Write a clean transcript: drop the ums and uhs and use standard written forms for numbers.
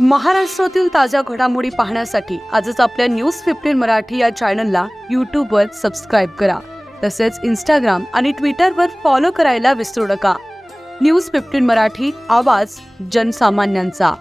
महाराष्ट्रातील ताज्या घडामोडी पाहण्यासाठी आजच आपल्या न्यूज 15 मराठी या चॅनलला यूट्यूबवर सबस्क्राईब करा. तसेच इंस्टाग्राम आणि ट्विटरवर फॉलो करायला विसरू नका. न्यूज 15 मराठी, आवाज जनसामान्यांचा.